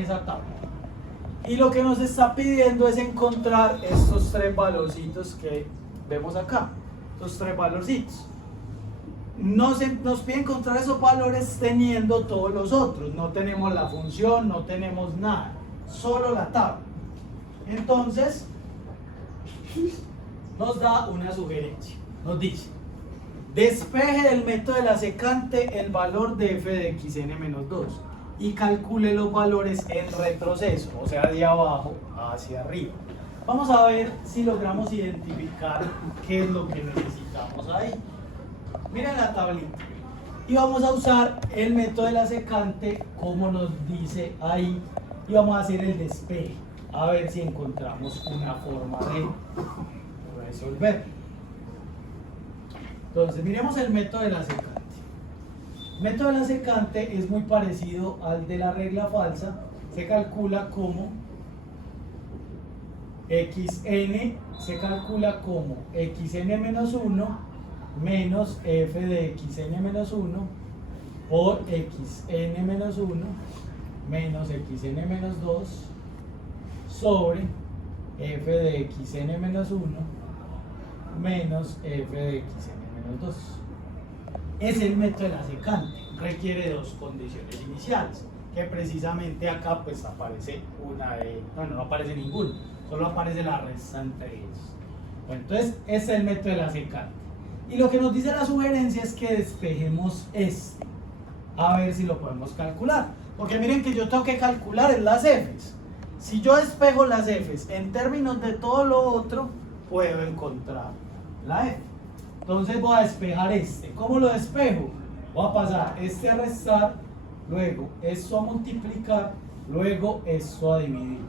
esa tabla. Y lo que nos está pidiendo es encontrar estos tres valorcitos que vemos acá, estos tres valorcitos. Nos pide encontrar esos valores teniendo todos los otros. No tenemos la función, no tenemos nada, solo la tabla. Entonces, nos da una sugerencia. Nos dice, despeje del método de la secante el valor de f de xn-2 y calcule los valores en retroceso, o sea, de abajo hacia arriba. Vamos a ver si logramos identificar qué es lo que necesitamos ahí. Miren la tablita. Y vamos a usar el método de la secante como nos dice ahí y vamos a hacer el despeje. A ver si encontramos una forma de resolver. Entonces, miremos el método de la secante. El método de la secante es muy parecido al de la regla falsa. Se calcula como xn, se calcula como xn-1 menos f de xn-1 por xn-1 menos xn-2 sobre f de xn-1 menos f de xn-2. Es el método de la secante, requiere dos condiciones iniciales, que precisamente acá pues aparece una de, bueno, no aparece ninguna, solo aparece la resta entre ellos. Bueno, entonces ese es el método de la secante. Y lo que nos dice la sugerencia es que despejemos este, a ver si lo podemos calcular, porque miren que yo tengo que calcular en las f's. Si yo despejo las f's en términos de todo lo otro, puedo encontrar la f. Entonces voy a despejar este. ¿Cómo lo despejo? Voy a pasar este a restar, luego esto a multiplicar, luego esto a dividir.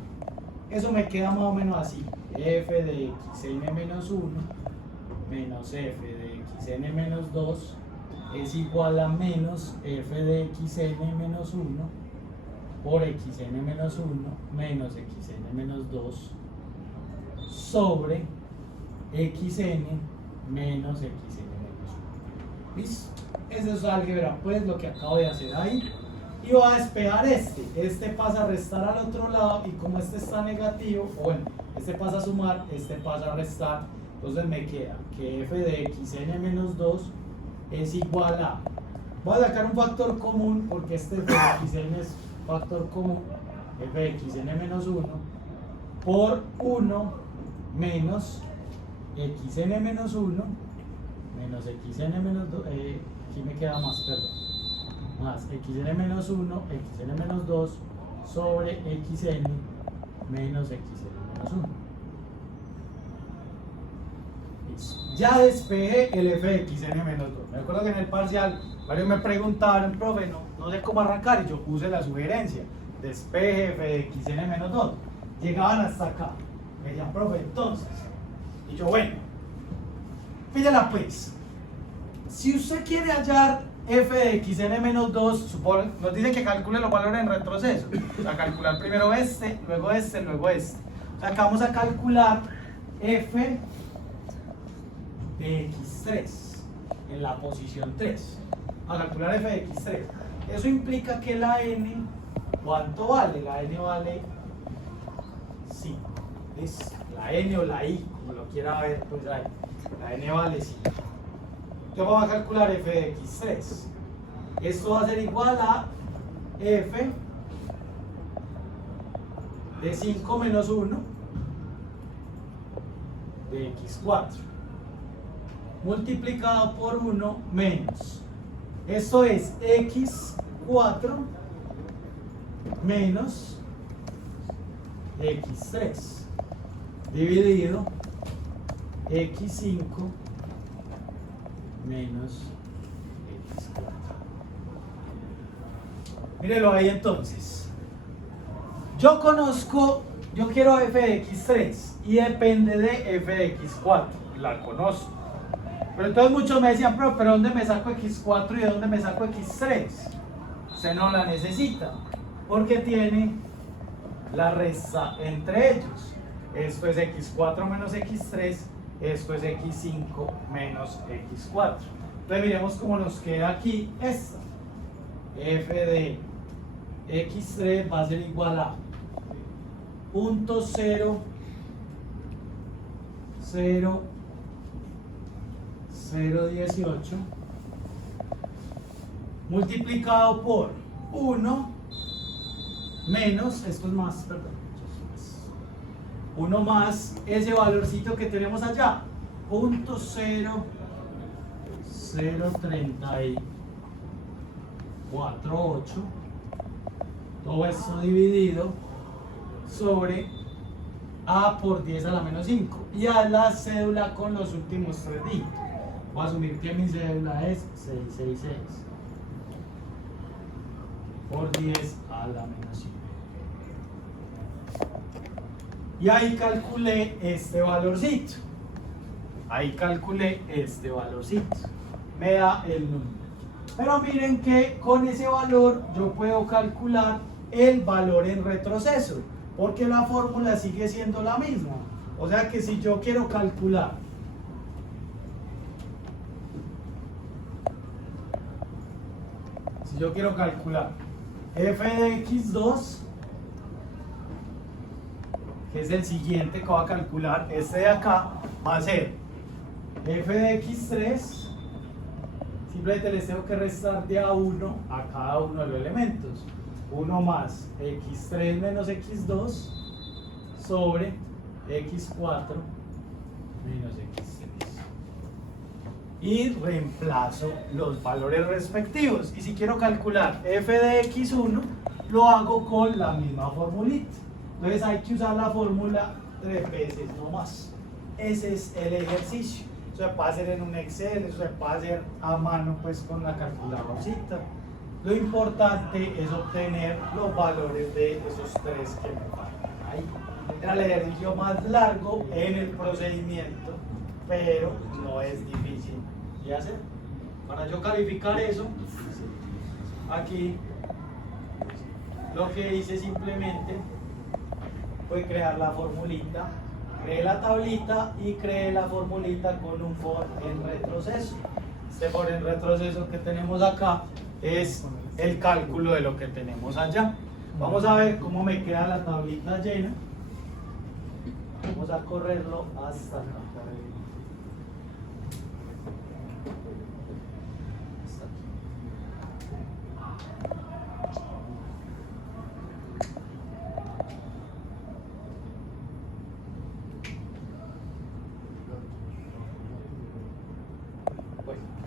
Eso me queda más o menos así. F de xn-1 menos f de xn-2 es igual a menos f de xn-1 por xn-1 menos xn-2 sobre xn menos xn-1. ¿Listo? Eso es álgebra, pues, lo que acabo de hacer ahí. Y voy a despejar este. Este pasa a restar al otro lado y como este está negativo, o bueno, este pasa a sumar, este pasa a restar. Entonces me queda que f de xn-2 es igual a... Voy a sacar un factor común porque este f de xn es factor común. F de xn-1 por 1 menos xn-1 menos xn-2, aquí me queda más, perdón, más xn-1, xn-2 sobre xn menos xn-1. Ya despejé el f de xn-2. Me acuerdo que en el parcial varios me preguntaron, profe, no sé cómo arrancar, y yo puse la sugerencia, despeje f de xn-2. Llegaban hasta acá, me decían, profe, entonces, y yo, bueno, pídela pues, si usted quiere hallar f de xn-2, nos dice que calcule los valores en retroceso, o sea, calcular primero este, luego este, luego este. O sea, acá vamos a calcular f de x3 en la posición 3, a calcular f de x3. Eso implica que la n, ¿cuánto vale? La n vale 5. ¿Listo? La n o la i, como lo quiera ver, pues ahí. La n vale 5. Entonces vamos a calcular f de x3. Esto va a ser igual a f de 5 menos 1 de x4 multiplicado por 1 menos, esto es x4 menos x3 dividido x5 menos x4. Mírelo ahí entonces. Yo quiero f de x3 y depende de f de x4, la conozco. Pero entonces muchos me decían, pero ¿dónde me saco x4 y de dónde me saco x3? Usted no la necesita, porque tiene la resta entre ellos. Esto es x4 menos x3, esto es x5 menos x4. Entonces miremos cómo nos queda aquí esta. F de x3 va a ser igual a 0.0 0 0.18 multiplicado por 1 menos, esto es más, perdón, 1 más ese valorcito que tenemos allá, 0.03048, todo esto dividido sobre a por 10 a la menos 5 y a la cédula con los últimos 3 dígitos. Voy a asumir que mi cédula es 666 por 10 a la menos 5. Y ahí calculé este valorcito. Me da el número. Pero miren que con ese valor yo puedo calcular el valor en retroceso, porque la fórmula sigue siendo la misma. O sea que si yo quiero calcular f de x2, que es el siguiente que voy a calcular, este de acá va a ser f de x3, simplemente les tengo que restar de a 1 a cada uno de los elementos. 1 más x3 menos x2 sobre x4 menos x3. Y reemplazo los valores respectivos. Y si quiero calcular f de x1, lo hago con la misma formulita. Entonces hay que usar la fórmula 3 veces, no más. Ese es el ejercicio. Eso se puede hacer en un Excel, eso se puede hacer a mano pues con la calculadorcita. Lo importante es obtener los valores de esos 3 que me faltan ahí. Era el ejercicio más largo en el procedimiento, pero no es difícil de hacer. Para yo calificar eso, aquí lo que hice simplemente fue crear la formulita, creé la tablita y creé la formulita con un for en retroceso. Este for en retroceso que tenemos acá es el cálculo de lo que tenemos allá. Vamos a ver cómo me queda la tablita llena. Vamos a correrlo hasta acá.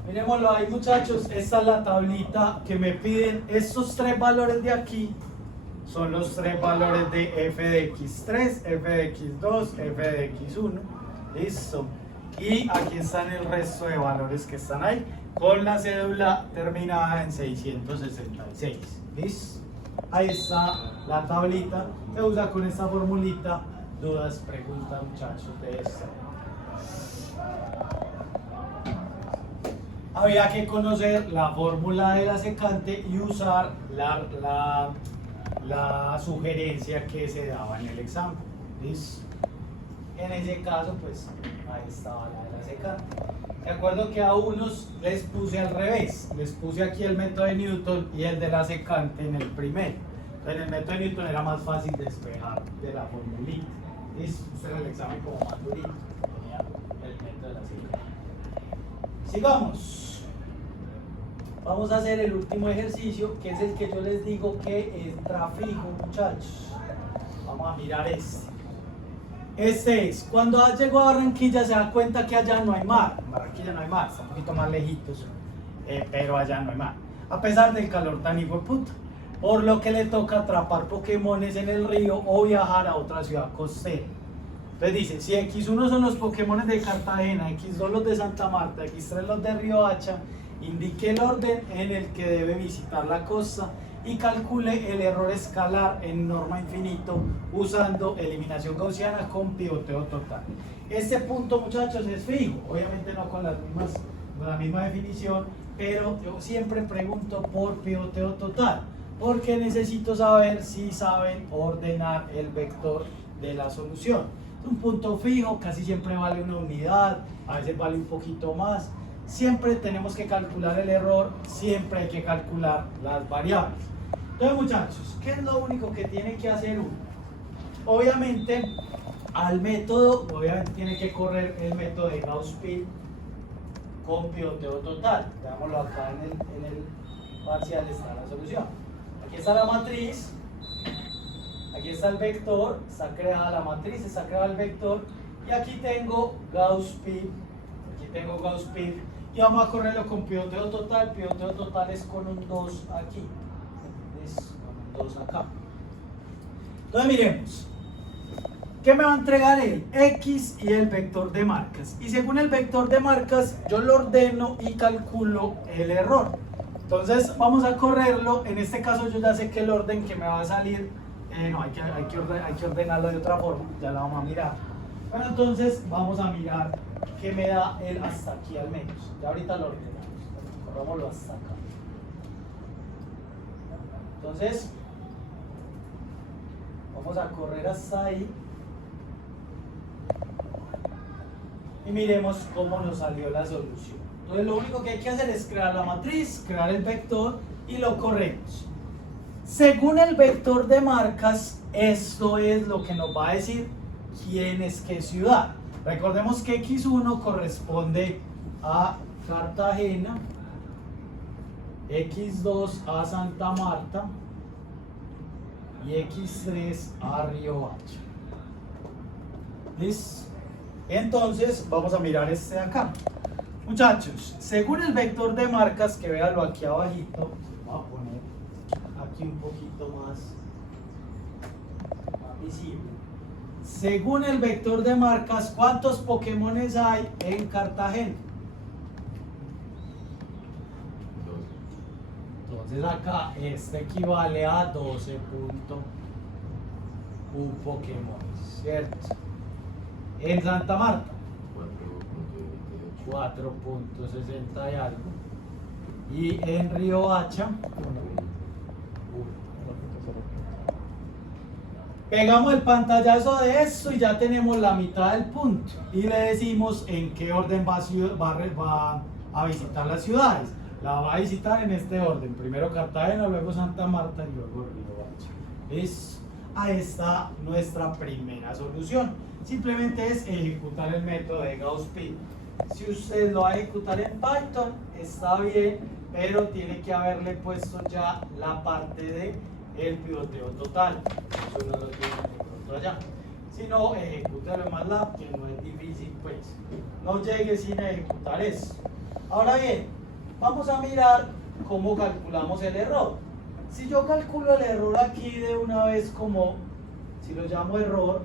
Miremoslo ahí, muchachos. Esta es la tablita que me piden. Estos 3 valores de aquí son los 3 valores de f de x3, f de x2, f de x1. Listo. Y aquí están el resto de valores que están ahí con la cédula terminada en 666. ¿Listo? Ahí está la tablita. Se usa con esta formulita. Dudas, preguntas, muchachos, de esto. Había que conocer la fórmula de la secante y usar la sugerencia que se daba en el examen. ¿Listo? En ese caso, pues ahí estaba la de la secante. De acuerdo que a unos les puse al revés, les puse aquí el método de Newton y el de la secante en el primero. En el método de Newton era más fácil despejar de la formulita. ¿Listo? Este era el examen como más durito, tenía el método de la secante. Sigamos. Vamos a hacer el último ejercicio, que es el que yo les digo que entra fijo, muchachos. Vamos a mirar este. Este es, cuando llegó a Barranquilla se da cuenta que allá no hay mar. En Barranquilla no hay mar, está un poquito más lejitos, pero allá no hay mar. A pesar del calor tan hijo de puta. Por lo que le toca atrapar Pokémones en el río o viajar a otra ciudad costera. Entonces dice, si X1 son los Pokémones de Cartagena, X2 los de Santa Marta, X3 los de Riohacha, indique el orden en el que debe visitar la costa y calcule el error escalar en norma infinito usando eliminación gaussiana con pivoteo total. Este punto, muchachos, es fijo, obviamente no con la misma definición, pero yo siempre pregunto por pivoteo total, porque necesito saber si saben ordenar el vector de la solución. Un punto fijo casi siempre vale una unidad, a veces vale un poquito más. Siempre tenemos que calcular el error, siempre hay que calcular las variables. Entonces, muchachos, ¿qué es lo único que tiene que hacer uno? Obviamente, al método, obviamente tiene que correr el método de Gauss-Pil con pivoteo total. Veámoslo acá en el parcial, está la solución. Aquí está la matriz, aquí está el vector, está creada la matriz, está creado el vector, y aquí tengo Gauss-Pil, y vamos a correrlo con pivoteo total. Pivoteo total es con un 2 aquí, es con un 2 acá. Entonces miremos, ¿qué me va a entregar el X y el vector de marcas? Y según el vector de marcas, yo lo ordeno y calculo el error. Entonces vamos a correrlo. En este caso yo ya sé que el orden que me va a salir, no, hay que ordenarlo de otra forma, ya la vamos a mirar. Bueno, entonces vamos a mirar qué me da el hasta aquí al menos. Ya ahorita lo ordenamos, corrámoslo hasta acá. Entonces, vamos a correr hasta ahí. Y miremos cómo nos salió la solución. Entonces lo único que hay que hacer es crear la matriz, crear el vector y lo corremos. Según el vector de marcas, esto es lo que nos va a decir quién es qué ciudad. Recordemos que X1 corresponde a Cartagena, X2 a Santa Marta y X3 a Riohacha. ¿Listo? Entonces vamos a mirar este de acá. Muchachos, según el vector de marcas, que véanlo aquí abajito, voy a poner aquí un poquito más visible. Según el vector de marcas, ¿cuántos Pokémones hay en Cartagena? Entonces acá este equivale a 12.1 Pokémon, ¿cierto? En Santa Marta 4.60 y algo, y en Riohacha pegamos el pantallazo de esto y ya tenemos la mitad del punto y le decimos en qué orden va a visitar las ciudades. La va a visitar en este orden: primero Cartagena, luego Santa Marta y luego Riohacha. Ahí está nuestra primera solución. Simplemente es ejecutar el método de Gauss-Pil. Si usted lo va a ejecutar en Python, está bien, pero tiene que haberle puesto ya la parte de el pivoteo total. Eso no lo tiene de pronto allá. Si no, ejecútalo en MATLAB, que no es difícil, pues. No llegue sin ejecutar eso. Ahora bien, vamos a mirar cómo calculamos el error. Si yo calculo el error aquí de una vez, como si lo llamo error,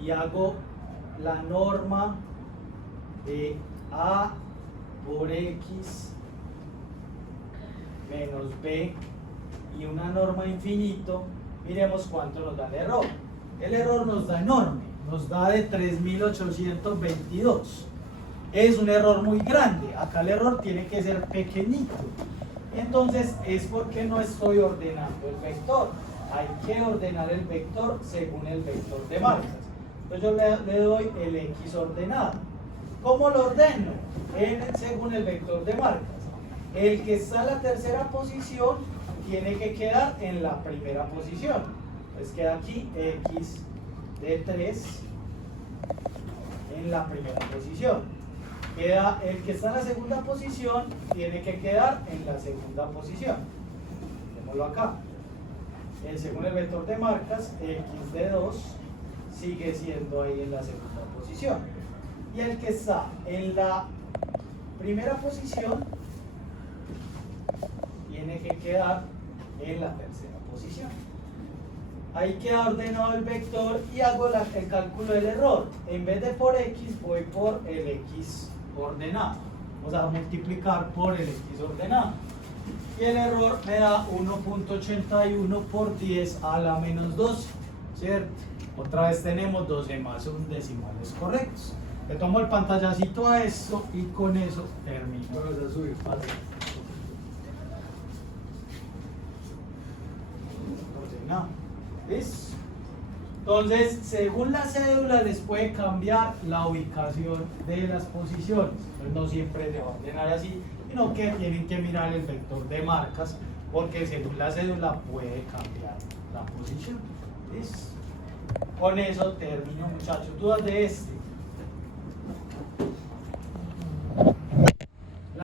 y hago la norma de A por X menos B y una norma infinito, miremos cuánto nos da el error. El error nos da enorme, nos da de 3822. Es un error muy grande. Acá el error tiene que ser pequeñito. Entonces es porque no estoy ordenando el vector. Hay que ordenar el vector según el vector de marcas. Entonces yo le doy el X ordenado. ¿Cómo lo ordeno? Según el vector de marcas. El que está en la tercera posición tiene que quedar en la primera posición. Entonces queda aquí X de 3 en la primera posición. Queda el que está en la segunda posición, tiene que quedar en la segunda posición. Veámoslo acá. Según el vector de marcas, X de 2 sigue siendo ahí en la segunda posición. Y el que está en la primera posición tiene que quedar en la tercera posición. Ahí queda ordenado el vector y hago el cálculo del error. En vez de por X, voy por el X ordenado. Vamos a multiplicar por el X ordenado. Y el error me da 1.81 por 10 a la menos 12, ¿cierto? Otra vez tenemos 12 más un decimales correctos. Le tomo el pantallacito a esto y con eso termino. Vamos a subir fácil. Ordenado. ¿Listo? Entonces, según la cédula les puede cambiar la ubicación de las posiciones. Entonces, no siempre se va a ordenar así, sino que tienen que mirar el vector de marcas, porque según la cédula puede cambiar la posición. ¿Listo? Con eso termino, muchachos. ¿Dudas de este?